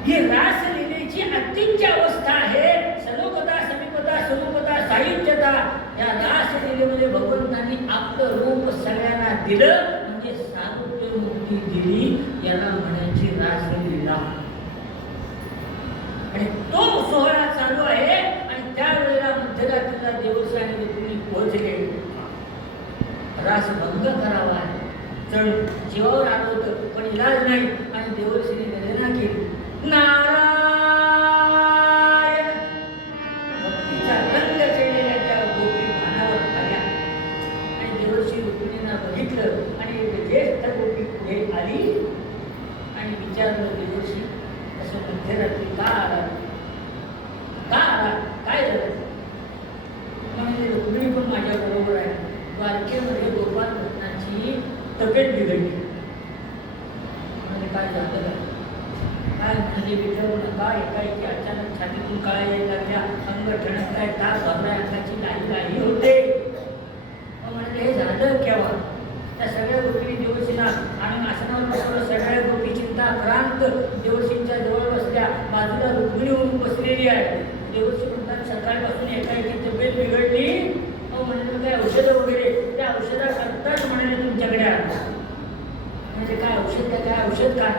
ही रासलीलेची अंतिमची अवस्था आहे. सलोकता, समीपता, स्वरूपता, सायुज्यता. या रासलीलेमध्ये भगवंतांनी आपलं रूप सगळ्यांना दिलं, म्हणजे सारूप्य मुक्ती दिली. याला म्हणायची रासलीला. आणि तो सोहळा चालू आहे आणि त्यावेळेला मध्यरात्रीला देवर्षी आणि रुक्मिणी पोहोचले. रास भंग करावा आहे, चढ जीवावर आलं होतं, पण इलाज नाही आणि देवर्षीने निवेदना केली. नारायण भक्तीचा रंग चढलेल्या त्या गोपी भानावर आल्या आणि देवर्षी रुक्मिणींना बघितलं आणि ज्येष्ठ गोपी पुढे आली आणि विचारलं, देवर्षी असं मध्यरात्री का आला, का आला, काय झालं? म्हणजे रुक्मिणी पण माझ्या बरोबर आहे. द्वारकेमध्ये गोपाल कृष्णाची तब्येत बिघडली. म्हणजे काय झालं काय? म्हणजे विचारू नका. एकाएकी अचानक छातीतून काय यायला लागल्या, अंग ठणकताय, ताप भरलाय, अंगाची लाही होते. म्हणजे हे झालं केव्हा? त्या सगळ्या गोष्टी देवर्षींना आणि आसनावर बसवलं. सगळ्या गोष्टी चिंताक्रांत देवर्षींच्या जवळ बसल्या. बाजूला रुक्मिणी होऊन बसलेली आहे. देवर्षी म्हणतात, सकाळपासून एकाएकी तब्येत बिघडली. म्हणजे काय औषधं वगैरे, त्या औषधाकरताच म्हणाले तुमच्याकडे आला. म्हणजे काय औषध, काय औषध, काय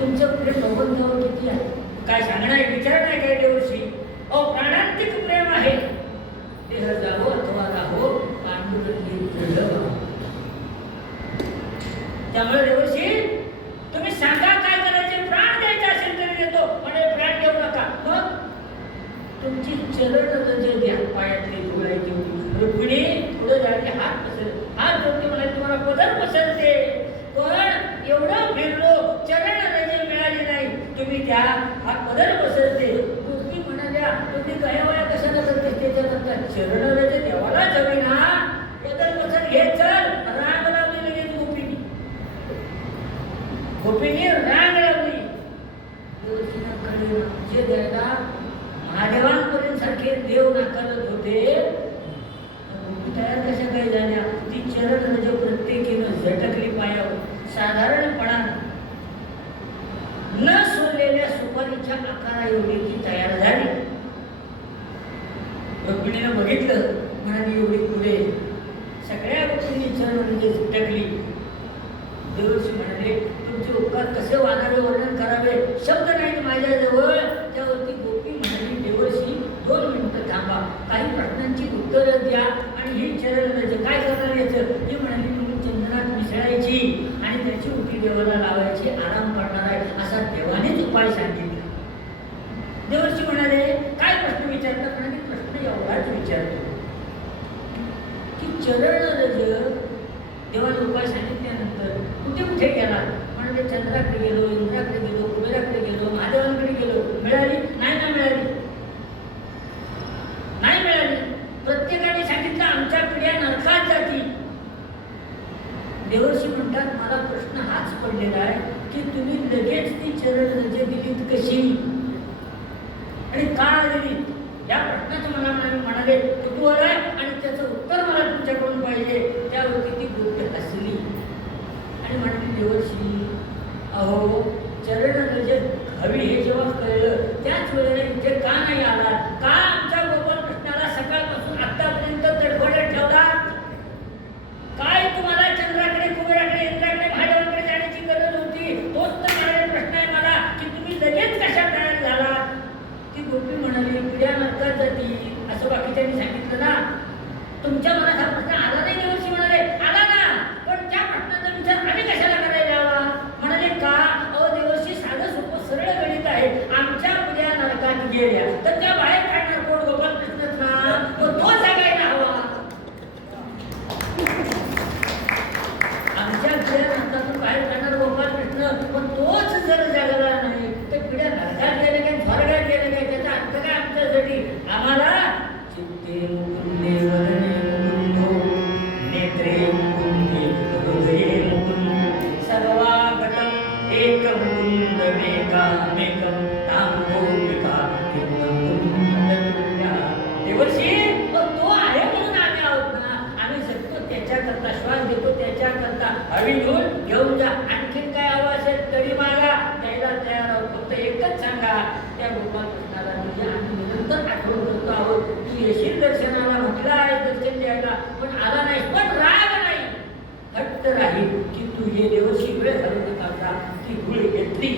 तुमचं प्रेम भगवंतावर किती आहे काय सांगणार, विचार नाही काय देवर्षी? प्राणांतिक प्रेम आहे. देह जावो अथवा राहो, पांडुरंगी दृढ व्हावो. त्यामुळे देवर्षी तुम्ही सांगा काय करायचे. प्राण द्यायचे असेल तरी देतो, म्हणजे प्राण देऊ नका. मग तुमची चरण रज द्या, पायातले धुळायची. रुक्मिणी पुढे जायचे, हात पसरले, हात जोडते, मला तुम्हाला पदर पसरते. पण एवढं फिरलो, चरण रज मिळाली नाही, तुम्ही त्या हात पदर पसरते. गोष्टी म्हणाल्या, तुम्ही गयावया कशाला करते? त्याच्यानंतर चरण रज देवालाच हवी ना. पदर पसर घे, चल. रांग लावली लगेच गोपीनी. गोपीनी रांग लावली. जे द्यायला महादेवांपर्यंत सारखे देव नाकारत होते, तयार कशा काही झाल्या? ती चरण म्हणजे प्रत्येकीनं झटकली पायावर. साधारणपणा न सोडलेल्या सुपारीच्या आकारा एवढी ती तयार झाली. रुक्मिणीनं बघितलं, म्हणाली एवढी पुढे. सगळ्या गोष्टींनी चरण म्हणजे झटकली. देवर्षी म्हणाले, तुमचे उपकार कसे वाढावे, वर्णन करावे, शब्द नाही माझ्याजवळ. त्यावरती गोपी म्हणाली, देवर्षी 2 मिनिटं थांबा, काही प्रश्नांची उत्तरं द्या आणि ही चरण म्हणजे काय करणार याचं? ही म्हणाली, तुम्ही चंदनात मिसळायची आणि त्याची उठी देवाला लावायची, आराम करणार आहे असा देवानेच उपाय सांगितला. देवर्षी म्हणाले, काय प्रश्न विचारता? म्हणाले, प्रश्न एवढाच विचारतो की चरण रज देवाने उपाय सांगितल्यानंतर कुठे कुठे गेला? म्हणजे चंद्राकडे गेलो, इंद्राकडे गेलो, कुबेराकडे गेलो, महादेवांकडे गेलो, मिळाली नाही ना? मिळाली नाही मिळाली. प्रत्येकाने सांगितलं आमच्या पिढ्या नरकात जाती. देवर्षी म्हणतात, मला प्रश्न हाच पडलेला आहे की तुम्ही लगेच ती चरण रज दिलीत कशी आणि का दिलीत? या प्रश्नाचं मला म्हणाले कुतूहल आहे आणि त्याचं उत्तर मला तुमच्याकडून पाहिजे. त्यावरती ती गोपी हसली आणि म्हणाली, देवर्षी अहो, चरण रज हवी हे जेव्हा कळलं त्याच वेळेला इथे का नाही आला? का आमच्या गोपाल कृष्णाला सकाळपासून आतापर्यंत तडफडत ठेवला? काय तुम्हाला चंद्राकडे, कुबेराकडे, इंद्राकडे, महादेवाकडे जाण्याची गरज होती? तोच तर माझा प्रश्न आहे मला की तुम्ही लगेच कशा तयार झाला? ती गोपी म्हणाली, पिढ्या नरकात जाती असं बाकीच्यांनी सांगितलं ना. हे देवर्षी वेळ घालवते काढता की धूळ घेतली.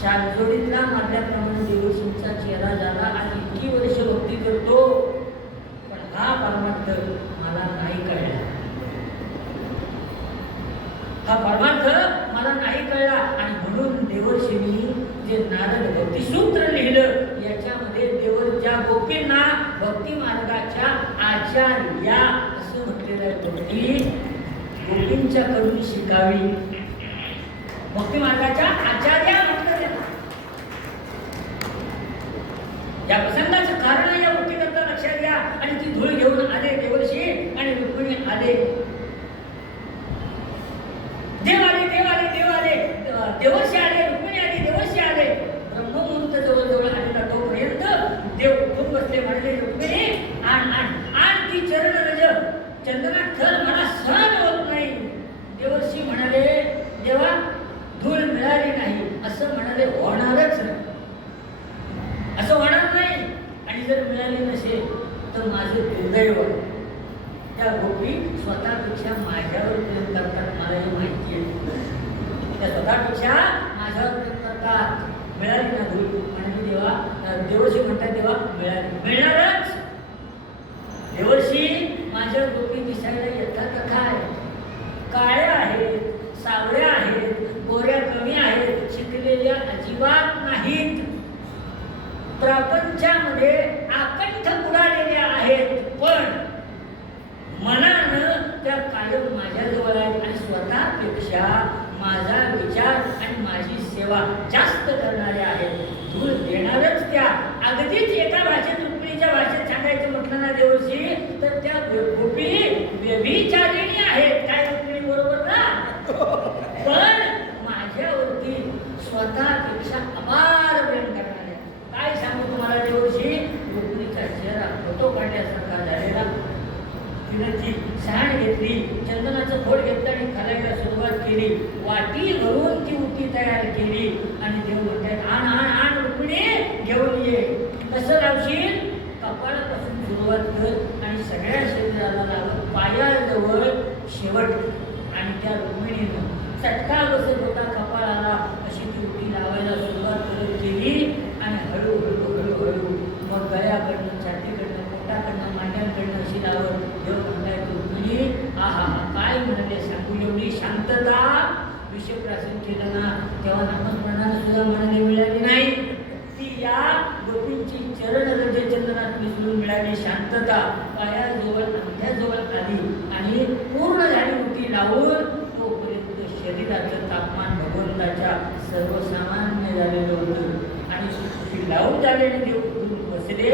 शालजोडीतला मारल्याप्रमाणे देवर्षींचा चेहरा झाला. आज इतकी वर्ष भक्ती करतो पण हा परमार्थ मला नाही कळला. हा परमार्थ मला नाही कळला. आणि म्हणून देवर्षींनी जे नारद भक्ती सूत्र लिहिलं याच्यामध्ये देवरच्या गोपींना भक्ती मार्गाच्या आचार्या असं म्हटलेलं आहे. भक्ती गोपींच्या कडून शिकावी. भक्ती मार्गाच्या आचार्या म्हटलं. या प्रसंगाचं कारण या गोष्टीकरता लक्षात घ्या. आणि ती धूळ घेऊन आले देवर्षी आणि रुक्मिणी आले. देव आले देवर्षी आले, रुक्मिणी आली, देवर्षी आले. ब्रह्ममुहूर्त जवळ आलेला तोपर्यंत देव उठून बसले. म्हणाले रुक्मिणी आण ती चरण रज चंदना थर मला सहन होत नाही. देवर्षी म्हणाले देवा धूळ मिळाली नाही असं म्हणाले होणारच नाही, असं होणार नाही. आणि जर मिळाली नसेल तर माझं दुर्दैव. त्या गोपी स्वतःपेक्षा माझ्यावर प्रेम करतात, मला हे माहिती आहे. त्या स्वतःपेक्षा माझ्यावर प्रेम करतात. मिळाली ना धूळ म्हणजे देवा देवर्षी म्हणतात देवा मिळणारच. देवर्षी माझ्या गोपी दिसायला येतात काय? काळ्या आहेत, सावळ्या आहेत, गोऱ्या कमी आहेत, शिकलेल्या अजिबात नाहीत, प्रपंचामध्ये आकंठ उडालेल्या आहेत. पण मनानं त्या कायम माझ्याजवळ आहेत आणि स्वतःपेक्षा माझा विचार आणि माझी सेवा जास्त करणाऱ्या आहेत. धूळ देणारच त्या. अगदीच एका भाषेत रुक्मिणीच्या भाषेत सांगायचं म्हटलं ना देवर्षी तर त्या गोपी व्यभिचारिणी आहेत. काय रुक्मिणी बरोबर ना? पण माझ्यावरती स्वतःपेक्षा अपार प्रेम करणाऱ्या. काय सांगू तुम्हाला देवर्षी? रुक्मिणीचा चेहरा फोटो काढण्यासारखा झालेला. तिने ती सहाण घेतली, चंदनाचं खोड घेतलं आणि खालायला सुरुवात केली. वाटी भरून ती उटी तयार केली आणि देव म्हणतात आण रुक्मिणी घेऊन ये. कसं लावशील? कपाळापासून सुरुवात कर आणि सगळ्या शरीराला लाव, पायाजवळ शेवट. आणि त्या रुक्मिणीनं चटका बसत होता कपाळाला अशी ती उटी लावायला सुरुवात करत केली. आणि हळूहळू मग गळ्याकडनं, छातीकडनं, पोटाकडनं, मांड्यांकडनं अशी लावत देव म्हणताय रुक्मिणी आहा काय म्हणाले सांगू. एवढी शांतता विषयप्राशन केलं ना तेव्हा नामस्मरणाला सुद्धा म्हणाले मिळाली नाही. ती या गोपींची चरण रज चंदनात मिसळून मिळाली शांतता. पायाजवळ अंध्याजवळ आली आणि पूर्ण झाली उटी लावून तोपर्यंत शरीराचं तापमान भगवंताच्या सर्वसामान्य झालेलं होतं. आणि ती लावून झालेले देव बसले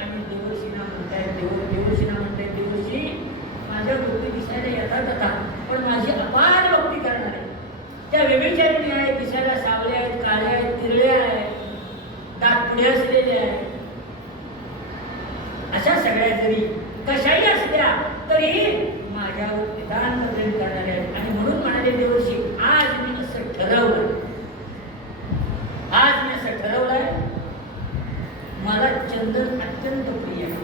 आणि देवर्षीना म्हणतायत देवर्षी माझ्या गोपी दिसायला येतात पण माझी अपार भक्ती करणार आहे. त्या व्यभिचारिणी आहेत, दिसायला सावल्या आहेत, काळ्या आहेत, तिरळ्या आहेत, दात पुढे असलेले आहेत. अशा सगळ्या जरी कशाही असल्या तरी माझ्यावर निदान प्रेम करणारे आहेत. आणि म्हणून म्हणाले देवर्षी आज मी असं ठरवलंय मला चंदन अत्यंत प्रिय आहे.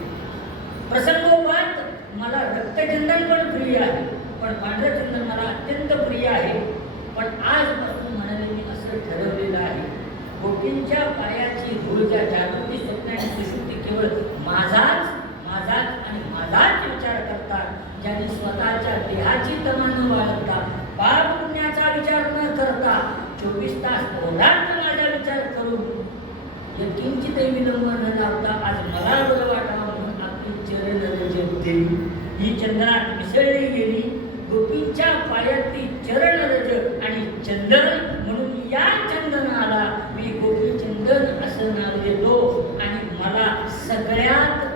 प्रसंगोपात मला रक्तचंदन पण प्रिय आहे, पण पांढरं चंदन मला अत्यंत प्रिय आहे. पण आजपासून म्हणाले मी असं ठरवलेलं आहे गोपींच्या पायाची धूळ ज्या जागृती स्वप्न आणि सुशुद्धी केवळ माझाच आणि माझाच विचार करतात. ज्यांनी स्वतःच्या देहाची तमा न बाळगता, पाप पुण्याचा विचार न करता 24 तास ओलांड माझा विचार करून किंचितही विलंब न लावता आज मला बरं वाटावं म्हणून आपली चरण रज दिली. ही चंदनात मिसळली गेली. गोपींच्या पायातली चरण रज आणि चंदन म्हणून या चंदनाला मी गोपी चंदन असं नाव देतो. आणि मला सगळ्यात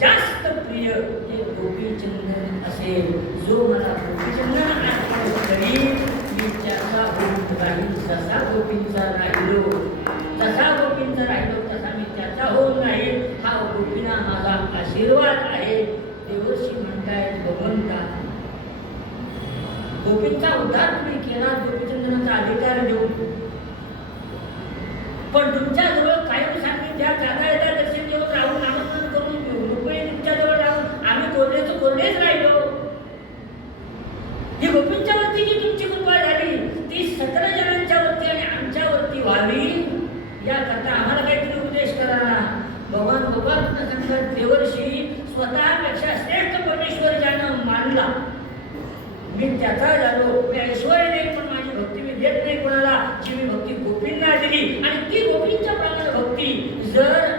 जास्त प्रिय हे गोपी चंदन असेल. जो मला गोपी चंदन अर्पण करील मी त्याचा होऊन राहील. जसा गोपींचा राहिलो तसा मी त्याचा होऊन राहील. हा गोपींना माझा आशीर्वाद आहे. देवर्षी म्हणतायत भगवंता गोपींचा उद्धार तुम्ही केला, गोपीचंदनाचा अधिकार देऊन, पण तुमच्याजवळ कायम सांगितल्या जाता येता दर्शन देऊन राहून आमंत्रण करून घेऊ रुपये तुमच्याजवळ राहून आम्ही कोरडेच राहिलो. ही गोपींच्यावरती आणला, मी त्याचा झालो. मी ऐश्वर नाही, पण माझी भक्ती मी देत नाही कोणाला. जी मी भक्ती गोपींना दिली आणि ती गोपींच्या प्रमाणे भक्ती जर